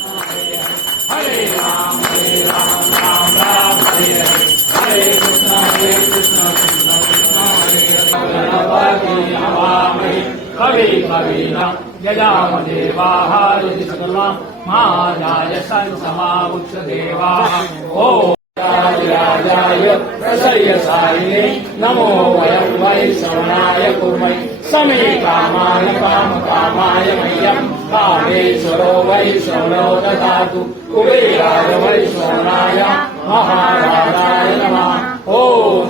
हरे राम राम राम हरे हरे, हरे कृष्ण कृष्ण कृष्ण हरे हरे। गणपति नमामि कवि कवीनां यजामदेवाः यदि सकलं महाराज संसमावुच्यदेवाः। ॐ राजाय प्रसय्यसायिने नमो वयं वै श्रवणाय कुर्मः। समे कामाय कामकामाय मह्यं कामेश्वरो वै श्रवणो ददातु। कुबेराय वै श्रवणाय महाराजाय नमः। ॐ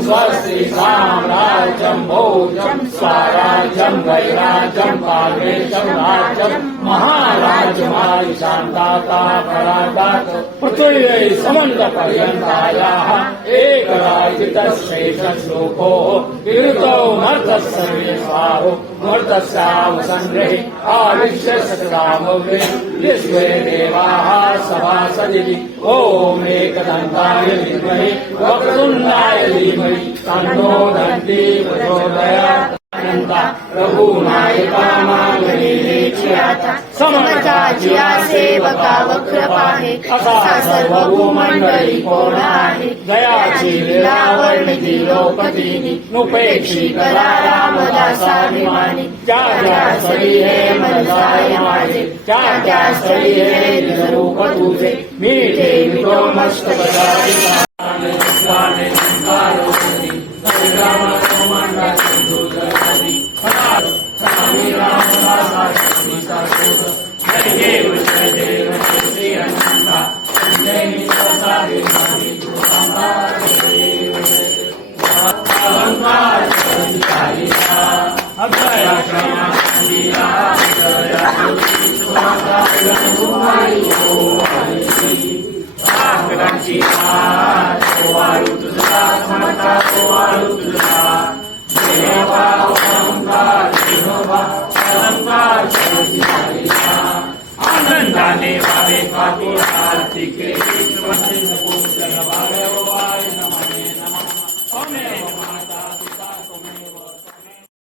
स्वस्ति साम्राज्यं भोजं स्वराज्यं वैराज्यं कामेशं राज्यं महाराज्यमायि शान्ताता परादात पृथ्वी समन्तपर्यन्तायाः एकराजितशेषश्लोको विरुतो मर्तः सर्वे स्वाहो मर्तस्यावसन्ग्रहे आविश्य सकलामवे विश्वे देवाः सभासदिति। ॐ एकदन्ताय विद्महे वक्रतुण्डाय धीमहि तन्नो दन्ती प्रचोदयात्। रघुनायका मांगलीलेचियाता समर्थाचिया सेवका वक्रपाहे असा सर्वभूमंडळी कोण आहे। दयाची लीला वर्णिती लोकतीनी नुपेक्षी करा रामदासाभिमानी। त्या त्या स्थळी हे मन जाय माझे त्या त्या स्थळी हे निजरूप तुझे मी ठेवितो मस्तक जारिता। स्वामी रामदास सीता शोध जय देव जय देव जय श्री अनंता जय नित्याचा देवानी तुझा देव जय अलंकार संचारिता अक्षया क्षमा संधिया जया ज्योती सुहागा रघुमाई हो हरी आकरांची हात वाळू तुझा समता वाळू तुझा देवा अलंकार अलंकार संचारिता आनंदाने वारे पातुळा तिकडे